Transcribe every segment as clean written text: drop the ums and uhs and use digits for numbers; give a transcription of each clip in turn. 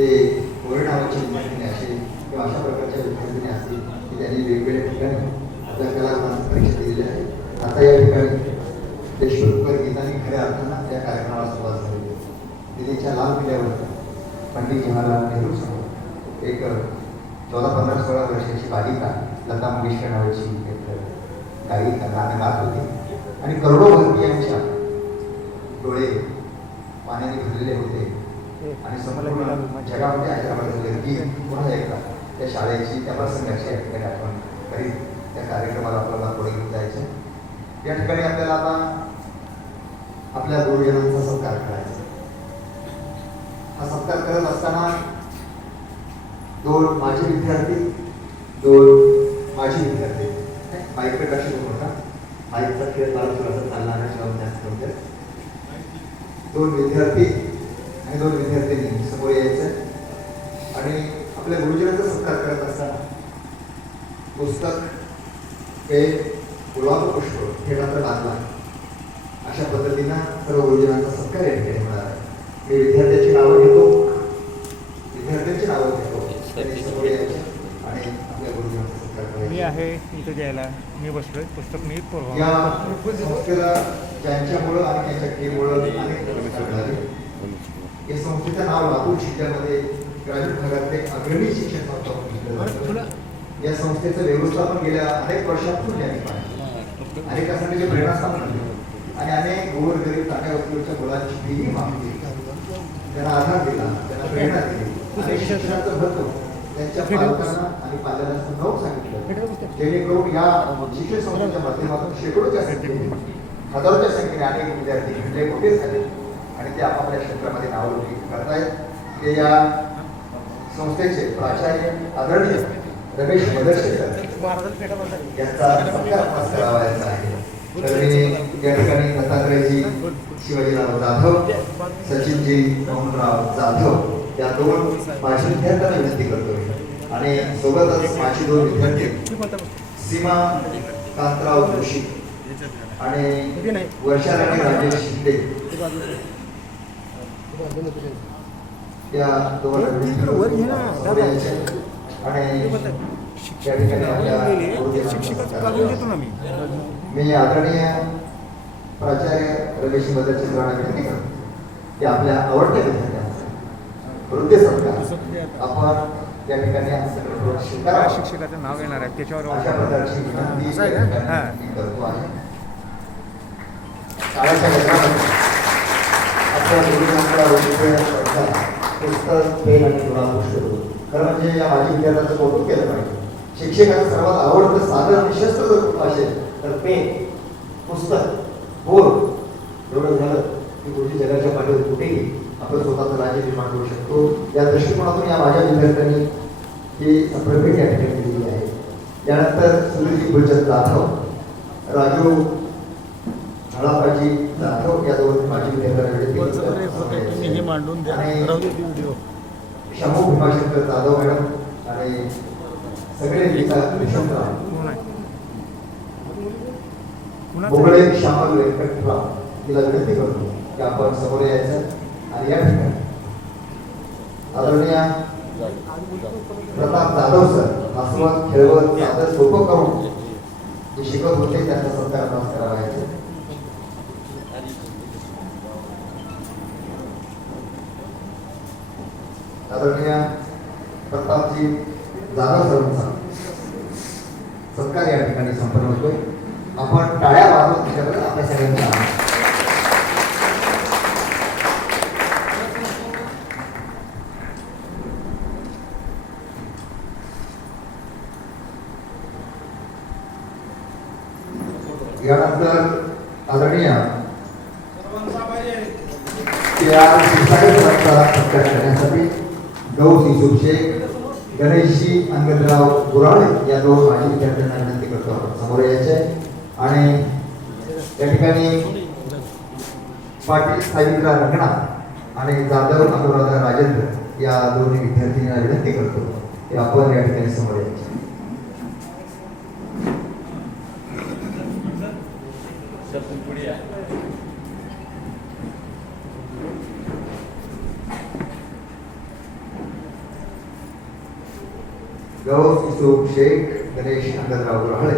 ते कोरे नावाचे विद्यार्थी असे किंवा अशा प्रकारच्या विद्यार्थी असतील की त्यांनी वेगवेगळ्या ठिकाणी आपल्या कलागुणांची परीक्षा दिलेली आहे. आता या ठिकाणी देशमुखकर गीतांनी खऱ्या अर्थानं या कार्यक्रमाला सुरुवात झाली. दिल्लीच्या लाल किल्ल्यावर पंडित जवाहरलाल नेहरू समोर एक 14-15-16 वर्षाची बालिका लता मंगेशकर नावाची एक गायिका गाणं गात होती आणि करोडो भारतीयांच्या डोळे पाण्याने भरलेले होते आणि संपूर्ण जगामध्ये हैदराबाद गर्दी पुन्हा एकदा त्या शाळेची त्या प्रसंगाची या ठिकाणी आठवण करीत त्या कार्यक्रमाला आपल्याला पुढे घेऊन जायचं. या ठिकाणी आपल्याला आता आपल्या गुरुजनांचा सत्कार करायचा. हा सत्कार करत असताना 2 माजी विद्यार्थी 2 माजी विद्यार्थी माईकडे लक्ष देऊ नका. माईकचा खेळ फार थोडासा चालणार आहे. जास्त होते 2 विद्यार्थी आणि 2 विद्यार्थिनी समोर यायचं आणि आपल्या गुरुजनांचा सत्कार करत असताना पुस्तक पेन गुलाब पुष्प हे मात्र बांधला. अशा पद्धतीनं सर्व गुरुजनांचा सत्कार या ठिकाणी होणार आहे. मी विद्यार्थ्याची नावं घेतो, विद्यार्थ्यांची नावं घेतो आणि आपल्या गुरुजनांचा सत्कार करायचा. मी आहे इथं द्यायला मी बसलोय. पुस्तक मी या संस्थेला ज्यांच्यामुळं आणि त्यांच्या टीममुळं अनेक पुरस्कार झाले. या संस्थेचं नाव लातूर जिल्ह्यामध्ये ग्रामीण भागातले अग्रणी शिक्षण संस्था म्हणून घेतलं जातं. या संस्थेचं व्यवस्थापन गेल्या अनेक वर्षांपूर्वी त्यांनी पाहिलं. अनेकांसाठी जे प्रेरणास्थान बनले आणि अनेक गोरगरीब ताट्या वस्तूंच्या मुलांची फीही माफ केली, त्यांना आधार दिला, त्यांना प्रेरणा दिली आणि शिक्षणाचं महत्त्व त्यांच्या पालकांना आणि पाल्यांना समजावून सांगितलं, जेणेकरून या शिक्षण संस्थेच्या माध्यमातून शेकडोच्या संख्येने हजारोच्या संख्येने अनेक विद्यार्थी घडले मोठे झाले आणि ते आपापल्या क्षेत्रामध्ये नावलौकिक करतायत. ते या संस्थेचे प्राचार्य आदरणीय रमेश मदरशेकर यांचा सत्कार करावायचा आहे. तर मी या ठिकाणी दत्तात्रयजी शिवाजीराव जाधव, सचिनजी मोहनराव जाधव या 2 माजी विद्यार्थ्यांना विनंती करतोय आणि सोबतच माझी 2 विद्यार्थी सीमा कांतराव जोशी आणि वर्षाराणी राजेश शिंदे या 2 आणि त्या ठिकाणी मी आदरणीय प्राचार्य रमेश मदरशेकरांना विनंती करतो की आपल्या आवडत्या विद्यार्थ्यांचा वृद्ध सत्कार आपण या ठिकाणी शिक्षकाचं नाव येणार आहे त्याच्यावर अशा प्रकारची विनंती करतो आहे. शाळेच्या जगामध्ये आपल्या गुरुजनांचा पुस्तक पेन आणि गुलाब पुष्प खरं म्हणजे या माजी विद्यार्थ्यांचं कौतुक केलं पाहिजे. शिक्षकाचं सर्वात आवडतं साधन आणि शस्त्र जर कुठं असेल तर पेन, पुस्तक, बोर्ड एवढं झालं की पुढची जगाच्या पाठीवर कुठेही आपण स्वतःचं राज्य निर्माण करू शकतो. या दृष्टिकोनातून या माझ्या विद्यार्थ्यांनी ही प्रभेट या ठिकाणी दिलेली आहे. त्यानंतर सुनीलजी गुलचंद जाधव, राजू हळापाजी जाधव या 2 माजी विद्यार्थ्यांना मांडून शामू भीमाशंकर जाधव मॅडम आणि सगळे मुगळे श्यामल व्यंकटराव तिला विनंती करतो की आपण समोर यायचं आणि या ठिकाणी आदरणीय प्रताप जाधव सर हसवत खेळवत सादर सोपं करून जे शिकत होते त्यांचा सत्कार करावा यायचा. आदरणीय प्रतापजी जाधव सरांचा सत्कार या ठिकाणी संपन्न होतोय. आपण टाळ्या वाजवत त्याच्याबद्दल आपल्या सगळ्यांचा यानंतर आदरणीय सत्कार करण्यासाठी गौ शिशू शेख, गणेशजी अंगदराव गुराळे या 2 माजी विद्यार्थ्यांना विनंती करतो समोर यायचे आणि त्या ठिकाणी पाटील सावित्रा रंगनाथ आणि जाधव अनुराधा राजेंद्र या 2 विद्यार्थ्यांना विनंती करतो की आपण या ठिकाणी समोर यायचे. गौस युसूफ शेख, गणेश अंगदराव गुऱ्हाळे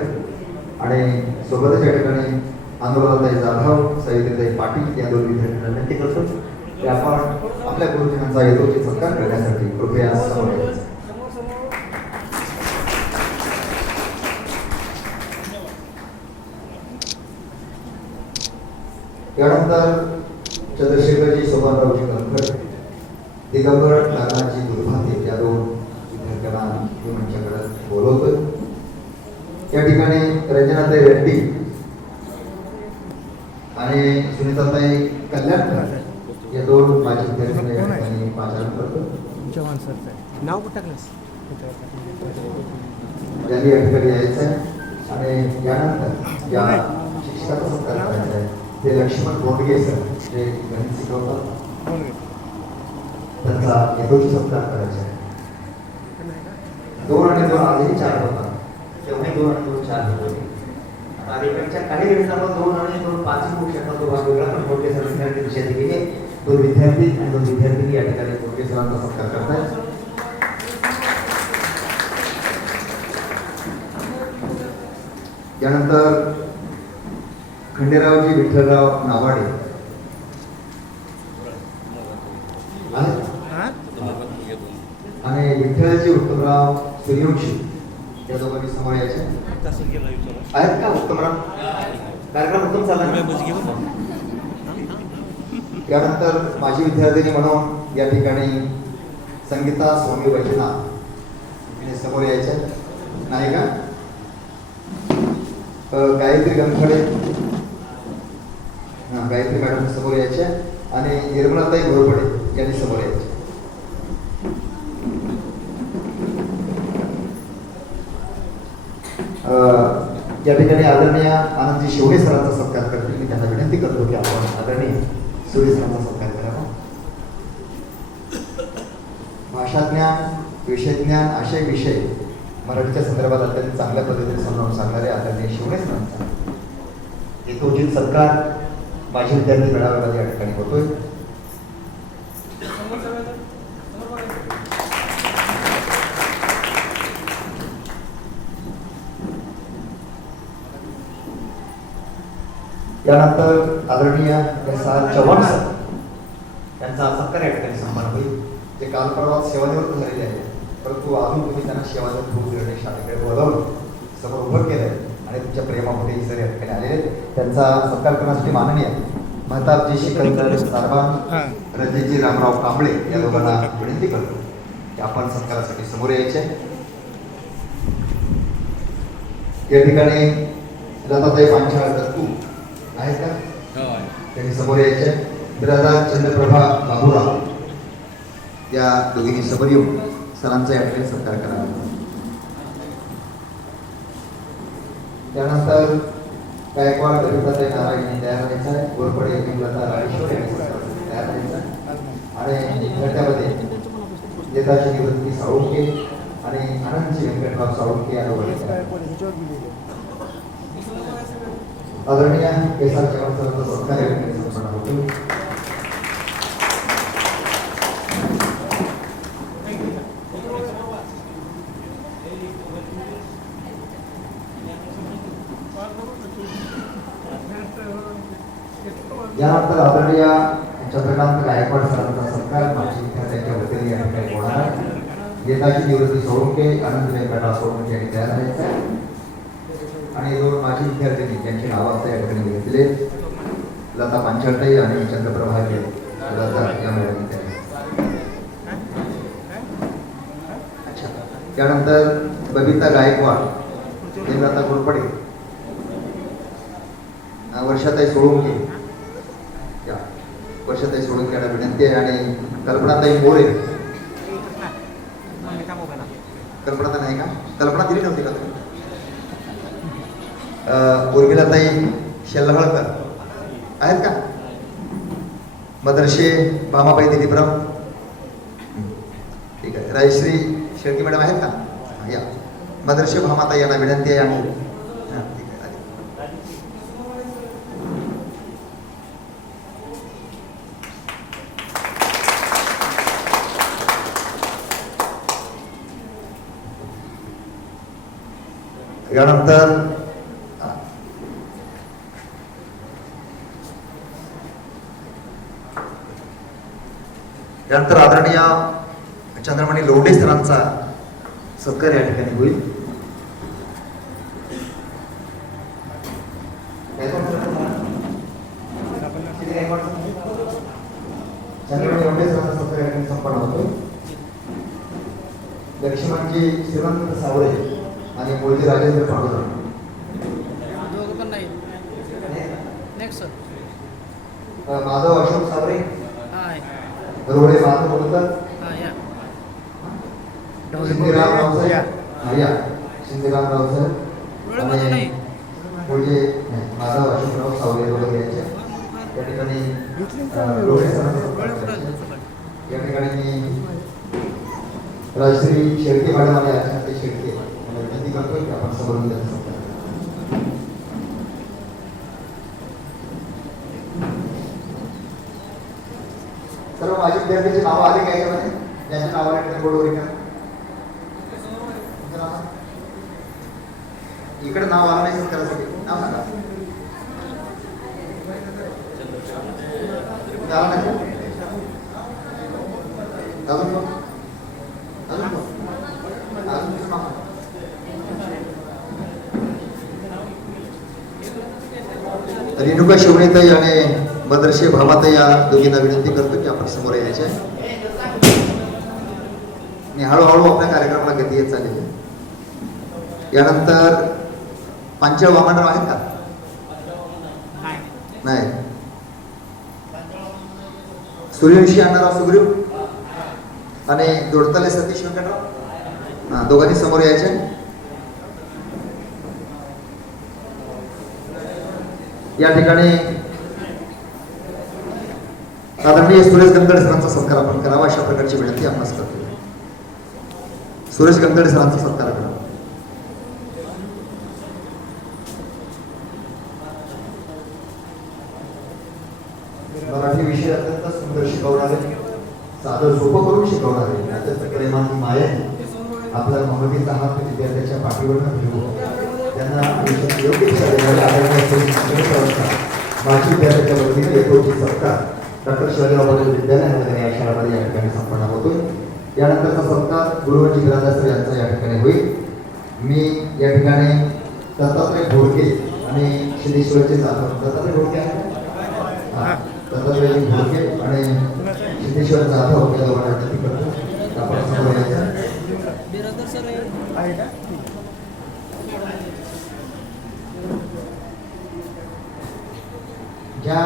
आणि सोबतच या ठिकाणी अनुराधाताई जाधव, सविताताई पाटील या दोन विद्यार्थ्यांना विनंती करतो की आपण आपल्या गुरुजनांचा यथोचित सत्कार करण्यासाठी कृपया समोर यायचं. यानंतर चंद्रशेखरजी सोपानरावजी कलखड, दिगंबर नागनाथजी दुर्भाते या दोन विद्यार्थ्यांना मी मंचाकडे बोलवतोय. या ठिकाणी रंजनाताई रेड्डी आणि सुनीताताई कल्याणकर या दोन माझ्या विद्यार्थ्यांना या ठिकाणी पाचारण करतो. चव्हाण सरचं आहे. नाव कुठं टाकलंस? ज्यांनी या ठिकाणी यायचं आहे आणि यानंतर या शिक्षकाचा सत्कार करायचा आहे ते लक्ष्मण गोंडगे सर जे गणित शिकवतात त्यांचा यथोचित सत्कार करायचा आहे. 2 आणि 2 आजही 4 होता, तेव्हाही 2 आणि 2 4 होते. आता इकडच्या काही गणितांवर 2 आणि 2 5 होऊ शकतात. तो भाग वेगळा, पण गोंडगे सर विद्यार्थी विषयात गेले 2 विद्यार्थी आणि 2 विद्यार्थिनी या ठिकाणी गोंडगे सरांचा सत्कार करतात. त्यानंतर खंडेरावजी विठ्ठलराव नावाडे आणि विठ्ठलजी उत्तमराव सूर्यवंशी या दोघांनी समोर यायचे आहेत का? उत्तमराव कार्यक्रम उत्तम चालला. त्यानंतर माझी विद्यार्थिनी म्हणून या ठिकाणी संगीता स्वामी वैजना हे समोर यायचे नाही का? गायत्री गंखडे गायत्री मॅडम समोर यायच्या आणि निर्मलाताई घोरपडे यांनी समोर यायचे. या ठिकाणी आदरणीय आनंदजी शिवणे सरांचा सत्कार करतील. मी त्यांना विनंती करतो की आपण आदरणीय शिवणे सरांचा सत्कार करावा. भाषाज्ञान, विषयज्ञान असे विषय मराठीच्या संदर्भात अत्यंत चांगल्या पद्धतीने समजावून सांगणारे आदरणीय शिवणे सरांचा यथोचित सत्कार माझी विद्यार्थी मेळाव्यामध्ये या ठिकाणी होतोय. यानंतर आदरणीय चव्हाण सर यांचा सत्कार या ठिकाणी सन्मान होईल. जे काल परवा सेवानिवृत्त झालेले आहेत, परंतु अजून तुम्ही त्यांना सेवानिवृत्त होऊ देणे शाळेकडे बोलावलं, समोर उभं केलंय आणि तुमच्या प्रेमामध्ये सर या ठिकाणी आलेले आहेत. त्यांचा सत्कार करण्यासाठी माननीय महताबजी शिकंदर सारबान, रणजितजी रामराव कांबळे या दोघांना विनंती करतो की आपण सत्कारासाठी समोर यायचे. या ठिकाणी लताताई पांचाळ दत्तू आहेत का? त्यांनी समोर यायचे. बिराजदार चंद्रप्रभा बाबूराव या दोघींनी समोर येऊन सरांचा या ठिकाणी सत्कार करावा. त्यानंतर गायकवाड कविताताई नारायण तयार व्हायचा आहे. गोरपडे लता राजेश्वर यांनी तयार व्हायचा आणि विद्यार्थ्यामध्ये नेताजी निवृत्ती साळुंके आणि आनंदजी व्यंकटराव साळुंके या दोघांनी आदरणीय केसार चव्हाण सरांचा सत्कार या ठिकाणी संपन्न होतो. यानंतर आदरणीय चंद्रकांत गायकवाड सरांचा सत्कार माझी विद्यार्थ्यांच्या वतीने या ठिकाणी होणार आहे. नेताजी निवृत्ती सोळंके, आनंद व्यंकटराव सोळंके यांनी तयार व्हायचं आहे आणि 2 माझी विद्यार्थ्यांनी त्यांची नावं आता या ठिकाणी घेतले. लता पांचाळताई आणि चंद्रप्रभा या मॅडम. अच्छा, त्यानंतर बबिता गायकवाड, हेमलता घोरपडे, वर्षाताई सोळंके या वर्षाताई सोळंके यांना विनंती आहे आणि कल्पनाताई मोरे. कल्पना नाही का? कल्पना दिली नव्हती का तुम्ही? उर्मिलाताई शेल्हळकर आहेत का? मदरशे भामाबाई दिलीपराव, ठीक आहे. राजश्री शेळके मॅडम आहेत का? या मदरशे भामाताई यांना विनंती आहे आणि यानंतर आदरणीय चंद्रमणी लोंढे सरांचा सत्कार या ठिकाणी होईल. चंद्रमणी लोंढे सरांचा सत्कार या ठिकाणी संपन्न होतो. लक्ष्मणजी श्रीमंत सावळे आणि मूळजी राजेंद्र पांडुरंग दोघं पण नाही. Next sir. माधव अशोक सावरे, हाय. रोडे माधव बोलतात, हां या. शिंदेराम रावसाहेब, या शिंदेराम रावसाहेब डोळे बंद नाही. मूळजी माधव अशोकराव सावरे वगैरे यांच्या या ठिकाणी रोडे सरांचा सत्कार करायचा. या ठिकाणी मी राजश्री शेळके मॅडम आणि आचार्य शेळके यांना विनंती करतोय की आपण समोरून त्यांचा सत्कार करू. सर्व माझे विद्यार्थ्यांची नावं आली काय याच्यामध्ये ज्यांच्या नावाने बोर्डवर का इकडे नाव आलं नाही सत्कारासाठी नाव सांगा. आलं नाही अजून रेणुका शिवणेताई आणि बदरशे भामाताई या दोघींना विनंती करतो की आपण समोर यायचे आणि हळूहळू आपल्या कार्यक्रमाला गती येत चाललेली आहे. यानंतर पांचाळ वामनराव आहेत का? नाही. सूर्यवंशी अण्णाराव सुग्रीव आणि दोडतले सतीश व्यंकटराव दोघांनी समोर यायचे. या ठिकाणी आदरणीय सुरेश गंगड सरांचा सत्कार आपण करावा अशा प्रकारची विनंती आपणास करतो. सुरेश गंगड सरांचा सत्कार करा. मराठी विषय अत्यंत सुंदर शिकवणारे, साधं सोपं करून शिकवणारे, अत्यंत प्रेमाची माया आपल्या ममतेचा हात विद्यार्थ्याच्या पाठीवरनं फिरवू त्यांना योग्य माझी विद्यार्थ्याच्या वतीने यथोचित सत्कार डॉक्टर शिवाजीराव पाटील विद्यालय या शाळेमध्ये या ठिकाणी संपन्न होतोय. यानंतरचा सत्कार गुरुवंशी बिराजदार या ठिकाणी होईल. मी या ठिकाणी दत्तात्रय घोडके आणि सिद्धेश्वरचे जाधव, दत्तात्रय घोडके आहे, दत्तात्रय घोडके आणि सिद्धेश्वर जाधव या दोघांना विनंती करतो आपण समोर यायचं. ज्या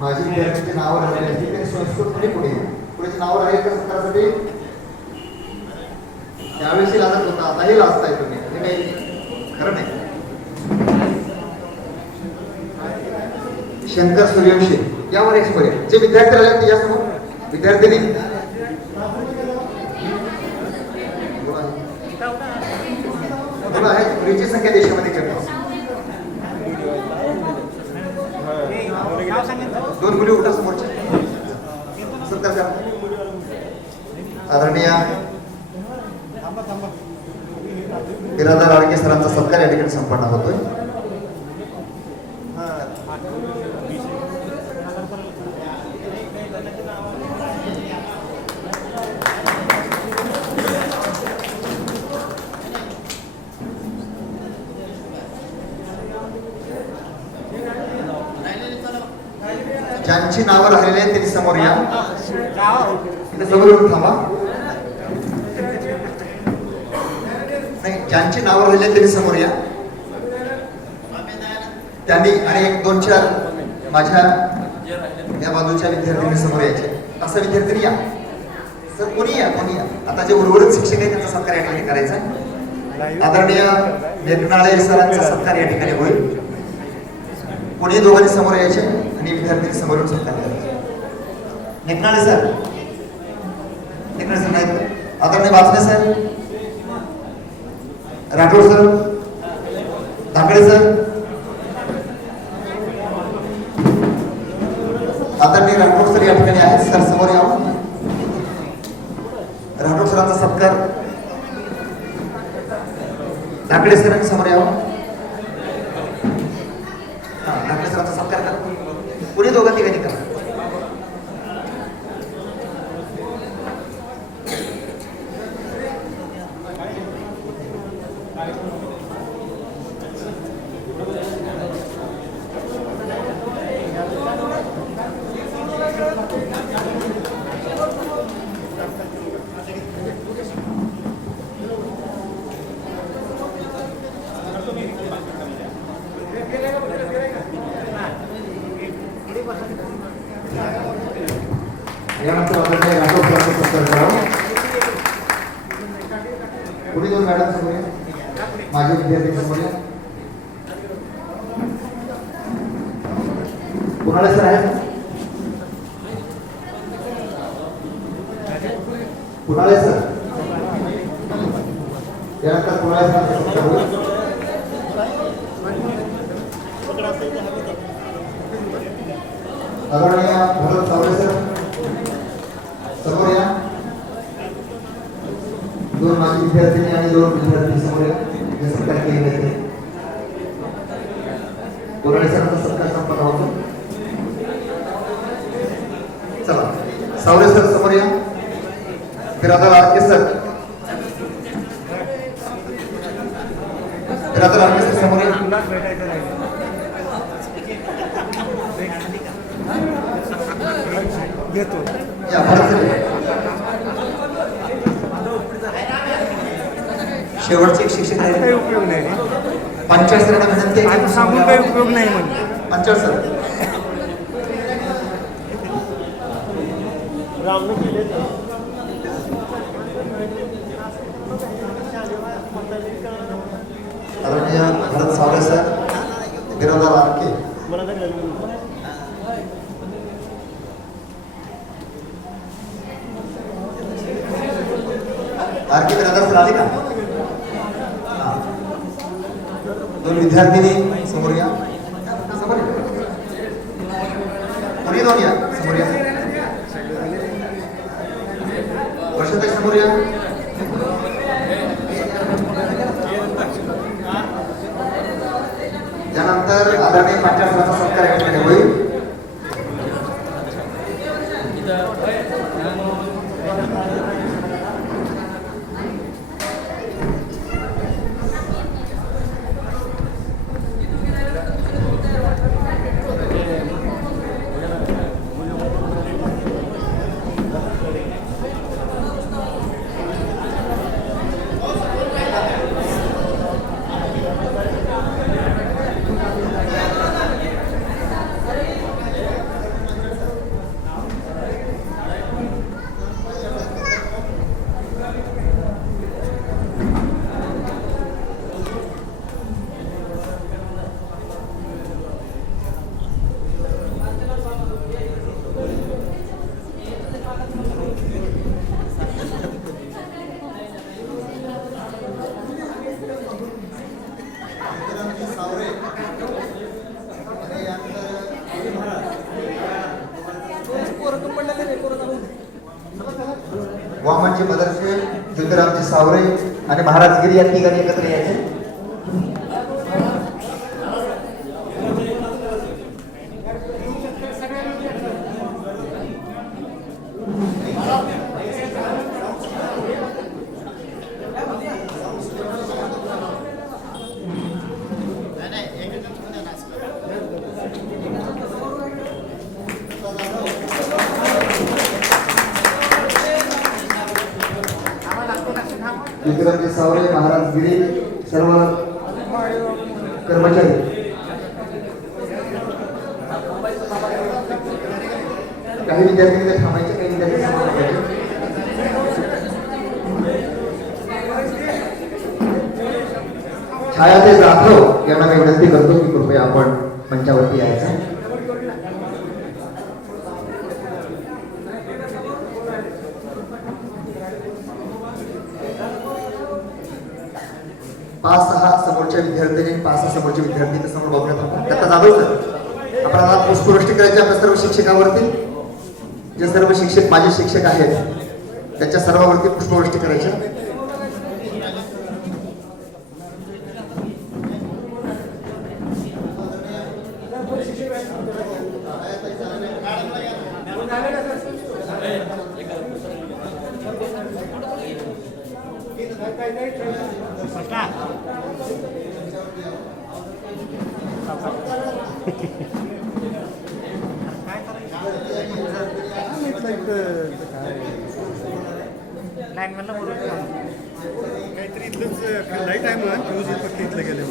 माझी विद्यार्थ्यांची नावं राहिलेली आहेत त्यांनी संस्कृतमध्ये पुढेची नावं राहील का सत्कारासाठी? त्यावेळेस लाजत होता, आताही लाजताय तुम्ही, हे काही खरं नाही. शंकर सूर्यवंशी यावर एक्सपर्ट जे विद्यार्थी राहिले ते यासमोर विद्यार्थिनी मुलं आहेत. मुलींची संख्या देशामध्ये कमी आहे. दोन मुली उठा समोरच्या सत्कार करा. आदरणीय बिराजदार आडके सरांचा सत्कार या ठिकाणी संपन्न होतोय. ज्यांची नावं राहिलेली आहेत त्यांनी समोर या. इथे समोर येऊन थांबा. नाही, ज्यांची नावं राहिली आहेत त्यांनी समोर या. त्यांनी आणि एक दोन चार माझ्या या बाजूच्या विद्यार्थ्यांनी समोर यायचे. असं विद्यार्थी या सर, कोणी या कोणी या. आता जे उर्वरित शिक्षक आहेत त्यांचा सत्कार या ठिकाणी करायचा आहे. आदरणीय मेघनाळे सरांचा सत्कार या ठिकाणी होईल. कोणी दोघांनी समोर यायचे आणि विद्यार्थी समोरून सत्कार करायचे. मेघनाळे सर, मेघनाळे सर नाहीत. आदरणीय वाचने sir, Rathod sir, Dhakade sir, आदरणीय राठोड सर या ठिकाणी आहेत. सर समोर यावं. राठोड सरांचा सत्कार धाकडे सरांनी समोर यावं. धाकडे सरांचा सत्कार करा. पुढे दोघं तिघांनी करा. यानंतर आपल्याकडे राठोड सरांचा सत्कार करावा. पुढे दोन मॅडम समोर या. माझे विद्यार्थी समोर या. कुणाला सर आहेत? कुणाला सर? यानंतर कुणाला सरांचा सत्कार होईल. आदरणीय भरत सावळे सर समोर या. दोन माजी विद्यार्थी आणि दोन विद्यार्थी समोर या. जे सत्कार केले जाते. बोराडे सरांचा सत्कार संपन्न होतो. चला सावळे सर समोर या. बिरादर आरके सर. बिरादर आरके सर समोर या. या भरत सर. शेवटचे एक शिक्षक आहेत. काही उपयोग नाही. पंचायत सरांना विनंती आहे की सांगून काही उपयोग नाही म्हणजे. पंचायत सर. आदरणीय भरत सावळे सर. बिरादर आरके. आरके बिरादर सर आले का? दोन विद्यार्थिनी समोर या. समोर या. पुढे दोन या. समोर या. वर्षाताई समोर या. त्यानंतर आदरणीय पंचायत सरांचा सत्कार या ठिकाणी होईल. वामनजी मदरसे, ज्योतिरामजी सावरे आणि महाराज गिरी या ठिकाणी एकत्र यायचे. ज्योतिरामजी सावरे, महाराज गिरी, सर्व कर्मचारी. काही विद्यार्थी थांबायचे, काही विद्यार्थी समोर यायचे. छायाते जाधव यांना मी विनंती करतो की कृपया आपण मंचावरती यायचं. पाच सहा समोरच्या विद्यार्थ्यांनी, पाच सहा समोरचे विद्यार्थी समोर बघण्यात आपण दत्ता जाधव सर आपण आता पुष्पवृष्टी करायची आपल्या सर्व शिक्षकावरती. जे सर्व शिक्षक माझे शिक्षक आहेत त्यांच्या सर्वांवरती पुष्पवृष्टी करायची. काहीतरी इथलंच लाईट आहे म्हणून फ्यूज फक्त इथलं गेले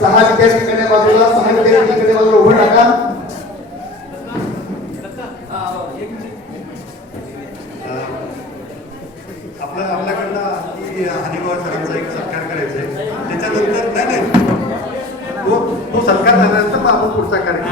सहा विद्यार्थी कडे बाजूला 6 विद्यार्थी कडे बाजूला उभं टाका. आपल्याकडनं हरिभाऊ सरांचा एक सत्कार करायचा आहे त्याच्यानंतर नाही तो सत्कार झाल्यानंतर आपण पुढचा कार्यक्रम